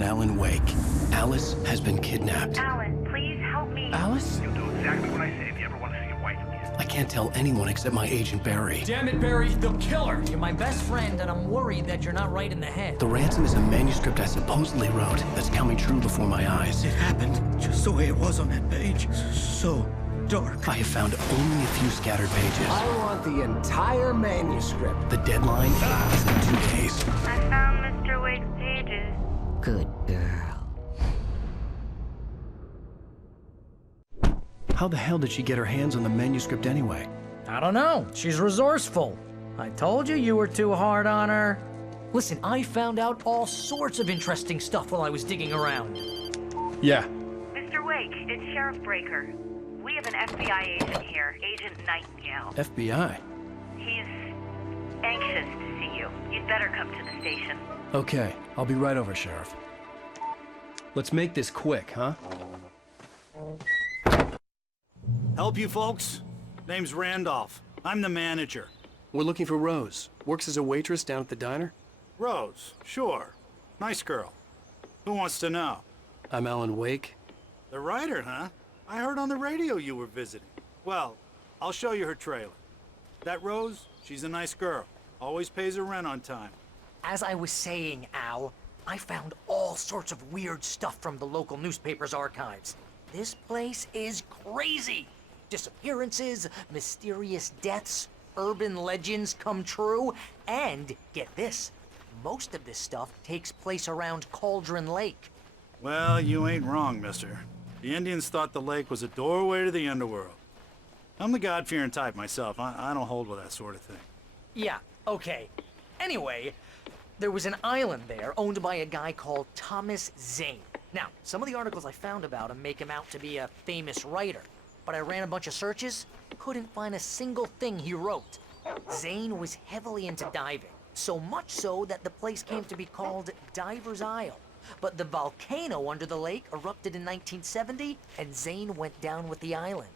on Alan Wake. Alice has been kidnapped. Alan, please help me. Alice? You'll do exactly what I say if you ever want to see your wife again. I can't tell anyone except my agent Barry. Damn it, Barry, they'll kill her! You're my best friend, and I'm worried that you're not right in the head. The ransom is a manuscript I supposedly wrote that's coming true before my eyes. It happened just the way it was on that page. So dark. I have found only a few scattered pages. I want the entire manuscript. The deadline is in 2 days. I found Mr. Wake's pages. Good girl. How the hell did she get her hands on the manuscript anyway? I don't know. She's resourceful. I told you you were too hard on her. Listen, I found out all sorts of interesting stuff while I was digging around. Yeah. Mr. Wake, it's Sheriff Breaker. We have an FBI agent here, Agent Nightingale. FBI? He's anxious to see you. You'd better come to the station. Okay, I'll be right over, Sheriff. Let's make this quick, huh? Help you folks? Name's Randolph. I'm the manager. We're looking for Rose. Works as a waitress down at the diner. Rose, sure. Nice girl. Who wants to know? I'm Alan Wake. The writer, huh? I heard on the radio you were visiting. Well, I'll show you her trailer. That Rose, she's a nice girl. Always pays her rent on time. As I was saying, Al, I found all sorts of weird stuff from the local newspaper's archives. This place is crazy. Disappearances, mysterious deaths, urban legends come true, and get this, most of this stuff takes place around Cauldron Lake. Well, you ain't wrong, mister. The Indians thought the lake was a doorway to the underworld. I'm the God-fearing type myself. I don't hold with that sort of thing. Yeah, okay. Anyway, there was an island there owned by a guy called Thomas Zane. Now, some of the articles I found about him make him out to be a famous writer, but I ran a bunch of searches, couldn't find a single thing he wrote. Zane was heavily into diving, so much so that the place came to be called Diver's Isle. But the volcano under the lake erupted in 1970, and Zane went down with the island.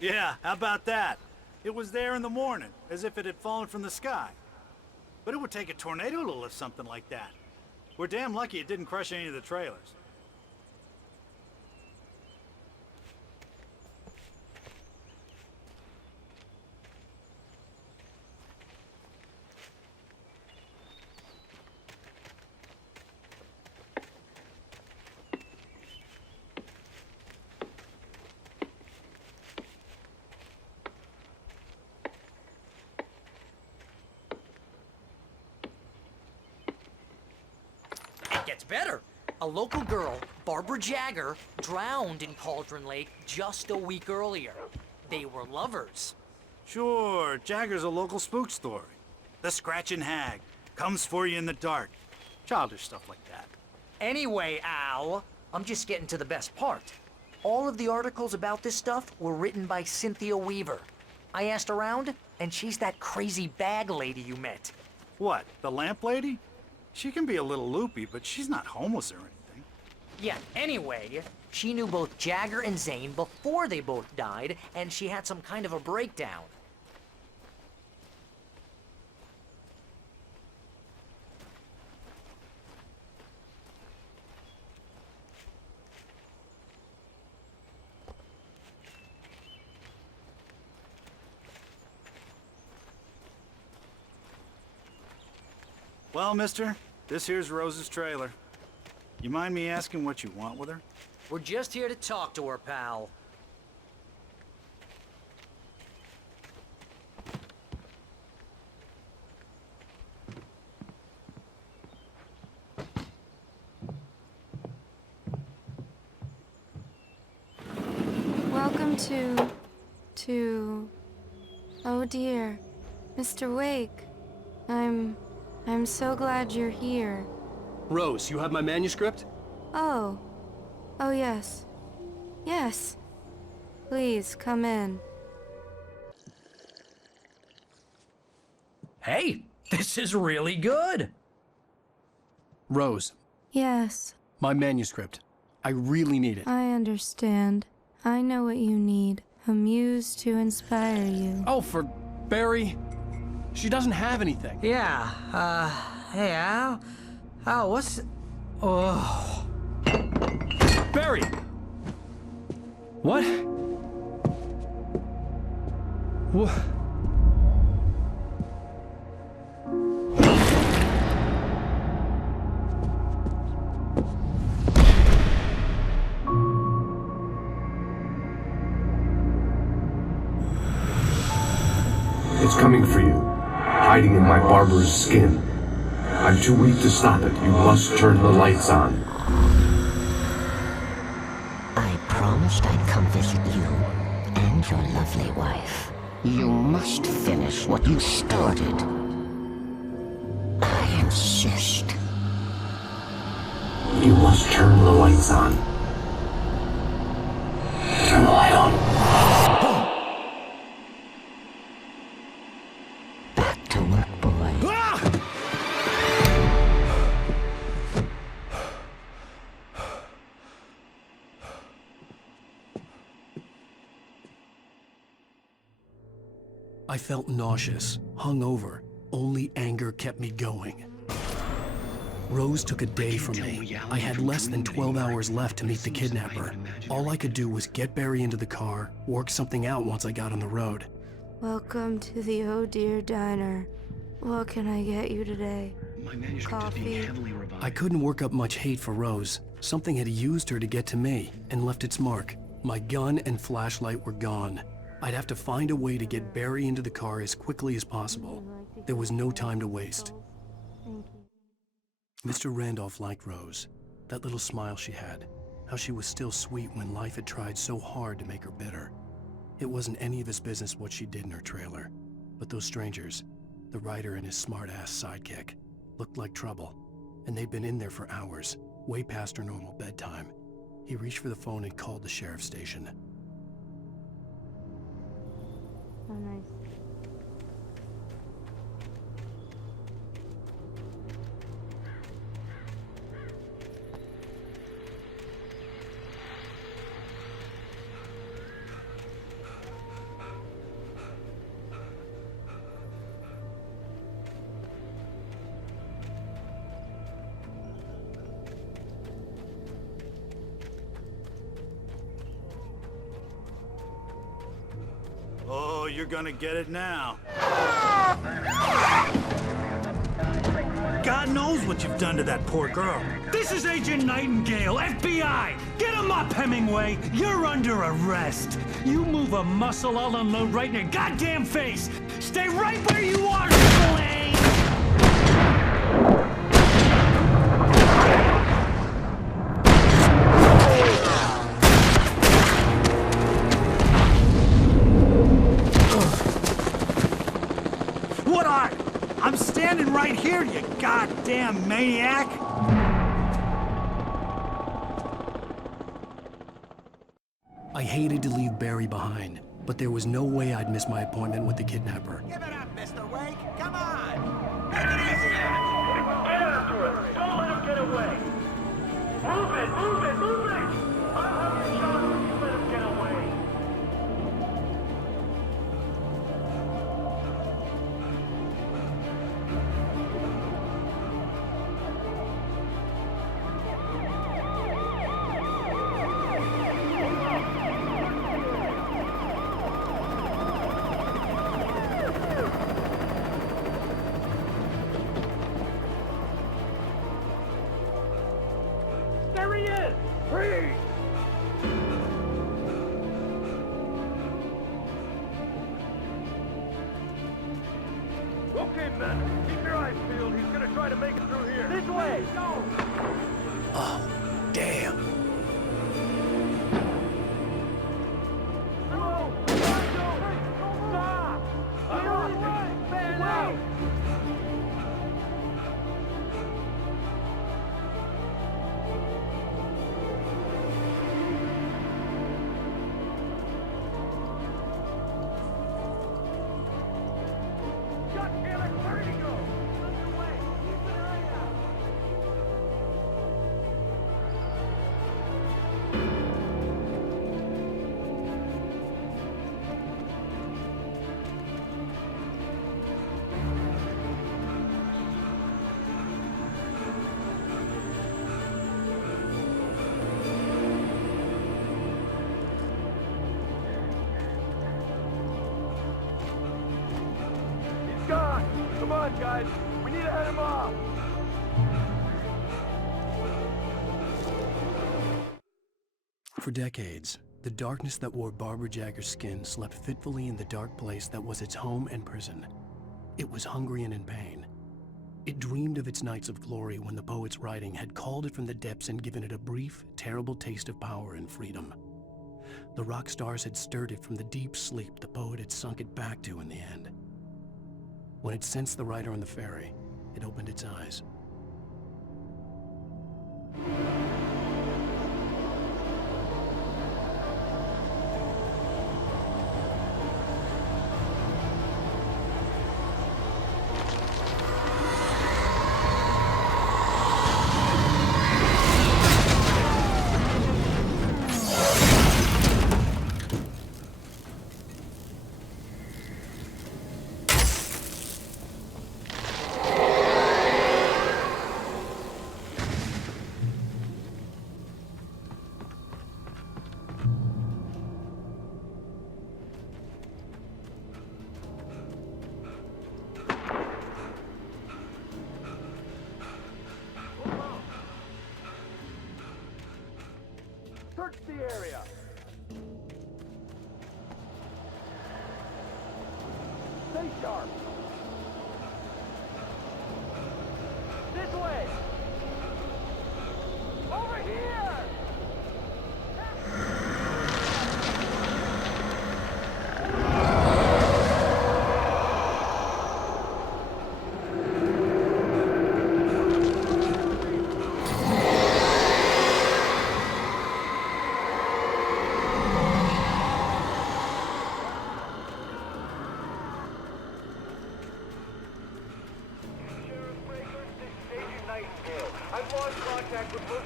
Yeah, how about that? It was there in the morning, as if it had fallen from the sky. But it would take a tornado to lift something like that. We're damn lucky it didn't crush any of the trailers. Gets better. A local girl, Barbara Jagger, drowned in Cauldron Lake just a week earlier. They were lovers. Sure, Jagger's a local spook story. The Scratching Hag comes for you in the dark. Childish stuff like that. Anyway, Al, I'm just getting to the best part. All of the articles about this stuff were written by Cynthia Weaver. I asked around, and she's that crazy bag lady you met. What, the lamp lady? She can be a little loopy, but she's not homeless or anything. Yeah, anyway, she knew both Jagger and Zane before they both died, and she had some kind of a breakdown. Well, mister, this here's Rose's trailer. You mind me asking what you want with her? We're just here to talk to her, pal. Welcome to... Oh dear, Mr. Wake. I'm so glad you're here. Rose, you have my manuscript? Oh. Oh yes. Yes. Please, come in. Hey, this is really good. Rose, Yes, my manuscript. I really need it. I understand. I know what you need. A muse to inspire you. Oh, for Barry. She doesn't have anything. Yeah, hey, Al. Al, Oh. Barry! What? What? It's coming for you, hiding in my barber's skin. I'm too weak to stop it. You must turn the lights on. I promised I'd come visit you and your lovely wife. You must finish what you started. I insist. You must turn the lights on. Turn the light on. Back to work, boy. I felt nauseous, hungover. Only anger kept me going. Rose took a day from me. I had less than 12 hours left to meet the kidnapper. All I could do was get Barry into the car, work something out once I got on the road. Welcome to the Oh Dear Diner. What can I get you today? Coffee? I couldn't work up much hate for Rose. Something had used her to get to me and left its mark. My gun and flashlight were gone. I'd have to find a way to get Barry into the car as quickly as possible. There was no time to waste. Thank you. Mr. Randolph liked Rose. That little smile she had. How she was still sweet when life had tried so hard to make her bitter. It wasn't any of his business what she did in her trailer. But those strangers, the writer and his smart-ass sidekick, looked like trouble. And they'd been in there for hours, way past her normal bedtime. He reached for the phone and called the sheriff's station. Oh, nice. Oh, you're gonna get it now. God knows what you've done to that poor girl. This is Agent Nightingale, FBI! Get him up, Hemingway! You're under arrest! You move a muscle, I'll unload right in your goddamn face! Stay right where you are, Triple A! What are? I'm standing right here, you goddamn maniac! I hated to leave Barry behind, but there was no way I'd miss my appointment with the kidnapper. Give it up, Mr. Wake. Come on. Make it easy. Get after him! Don't let him get away! Move it! Move it! Move it! I'll have you shot when you let him get away! There he is! Freeze! Okay, men. Keep your eyes peeled. He's gonna try to make it through here. This way! Go! Oh, damn. Whoa! Stop! Fan out! God damn it! Where'd he go? Underway! Keep an eye out! on, guys. We need to head him off. For decades, the darkness that wore Barbara Jagger's skin slept fitfully in the dark place that was its home and prison. It was hungry and in pain. It dreamed of its nights of glory when the poet's writing had called it from the depths and given it a brief, terrible taste of power and freedom. The rock stars had stirred it from the deep sleep the poet had sunk it back to in the end. When it sensed the writer on the ferry, it opened its eyes. Search the area. Stay sharp. This way. Over here.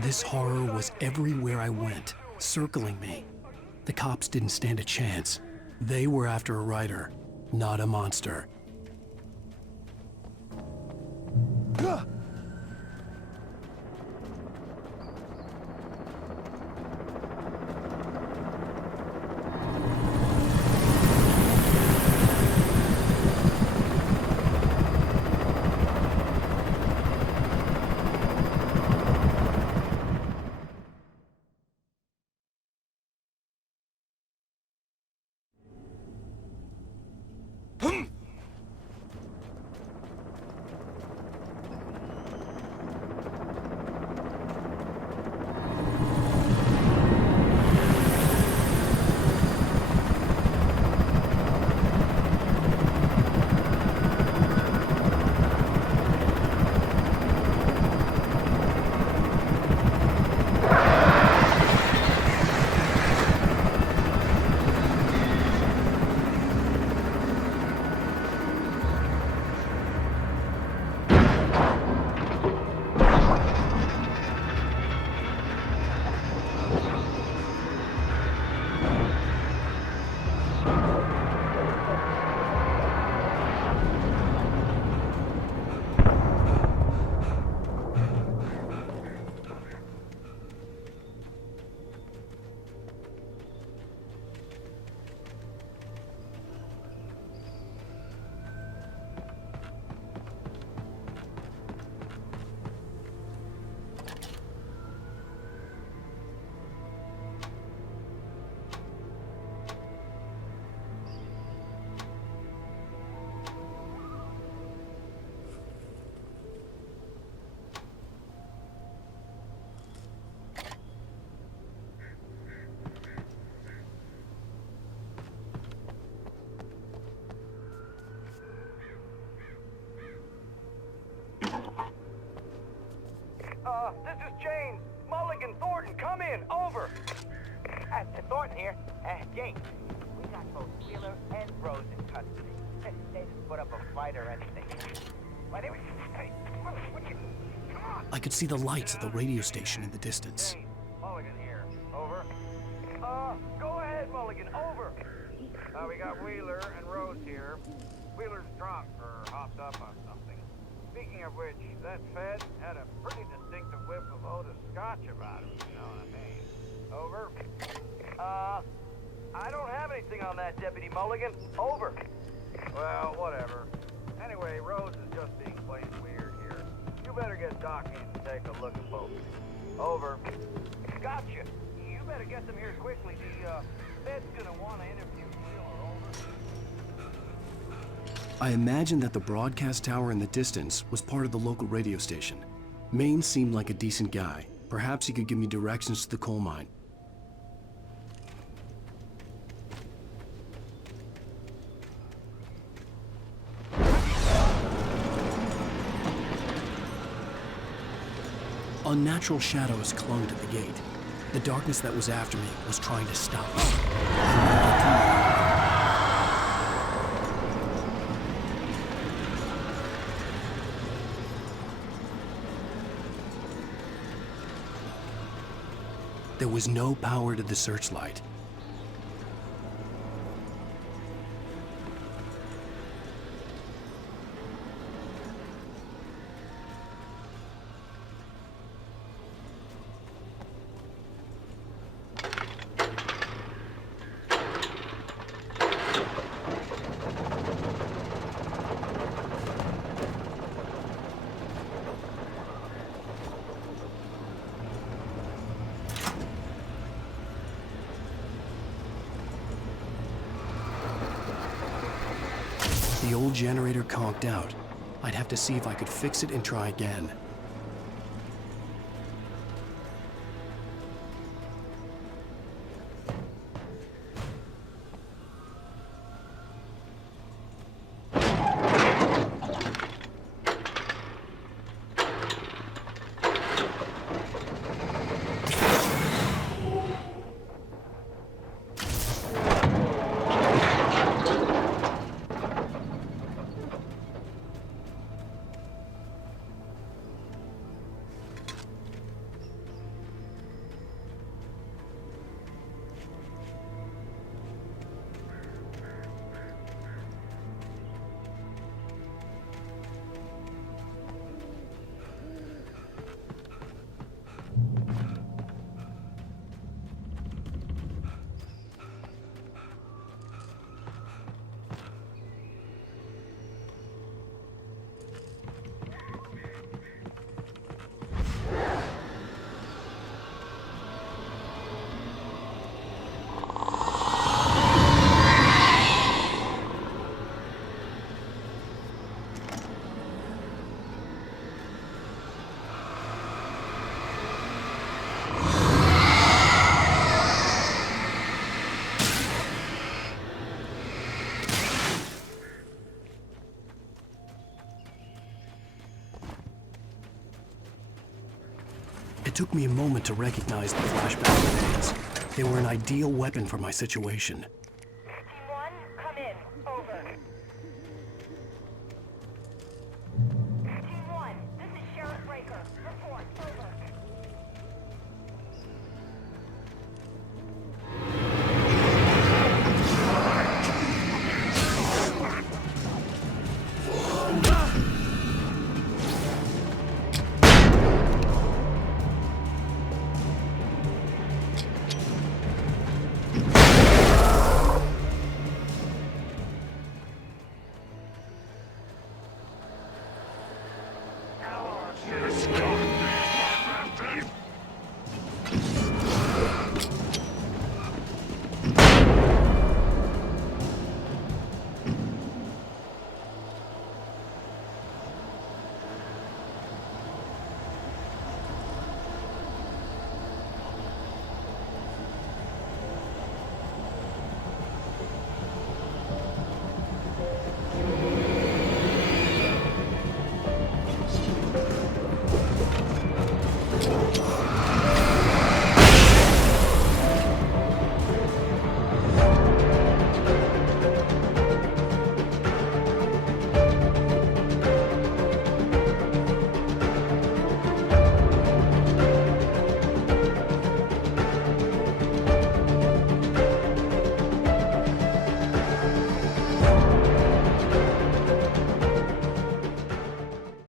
This horror was everywhere I went, circling me. The cops didn't stand a chance. They were after a writer, not a monster. This is James. Mulligan, Thornton, come in. Over. Thornton here. James, we got both Wheeler and Rose in custody. They didn't put up a fight or anything. But anyway, hey, come on. I could see the lights of the radio station in the distance. James, Mulligan here. Over. Go ahead, Mulligan. Over. We got Wheeler and Rose here. Wheeler's drunk or hopped up on something. Speaking of which, that Fed had a pretty distinctive whiff of Otis Scotch about him, you know what I mean? Over. I don't have anything on that, Deputy Mulligan. Over. Well, whatever. Anyway, Rose is just being plain weird here. You better get Doc in and take a look at both. Over. Gotcha. You better get them here quickly. The Fed's gonna want to interview Wheeler. Over. I imagined that the broadcast tower in the distance was part of the local radio station. Maine seemed like a decent guy. Perhaps he could give me directions to the coal mine. Unnatural shadows clung to the gate. The darkness that was after me was trying to stop me. I wouldn't get through it. There was no power to the searchlight. The old generator conked out. I'd have to see if I could fix it and try again. It took me a moment to recognize the flashback grenades. They were an ideal weapon for my situation. Team 1, come in. Over. Team 1, this is Sheriff Breaker. Report. Over.